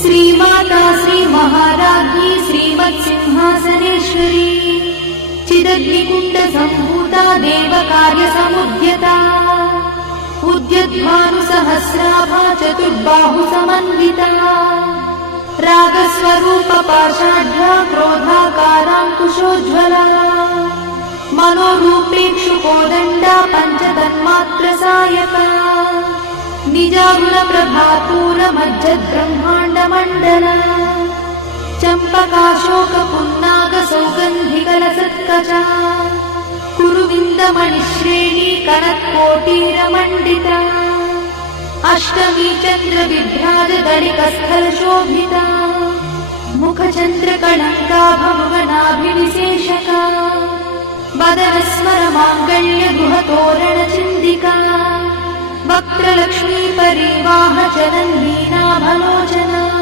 श्रीमाता श्रीमहाराज्ञी श्रीमत्सिंहासनेश्वरी चिदग्निकुण्डसम्भूता देवकार्यसमुद्यता उद्यद्भानुसहस्राभा चतुर्बाहुसमन्विता रागस्वरूपपाषाढ्या क्रोधाकाराङ्कुशोज्ज्वला मनोरूपेक्षुकोदण्डा पञ्चतन्मात्रसायका निजागुणप्रभापूरमज्जद्ब्रह्माण्डमण्डला चम्पकाशोकपुन्नागसौगन्धिकलसत्कचा कुरुविन्दमणिश्रेणी कनत्कोटीरमण्डिता अष्टमी चन्द्रविभ्राजदलिकस्थलशोभिता मुखचन्द्रकलङ्काभवनाभिविशेषका वदनस्मरमाङ्गल्यगृहतोरणचिन्दिका वक्त्रलक्ष्मीपरिवाहचलन्वीनाभलोचना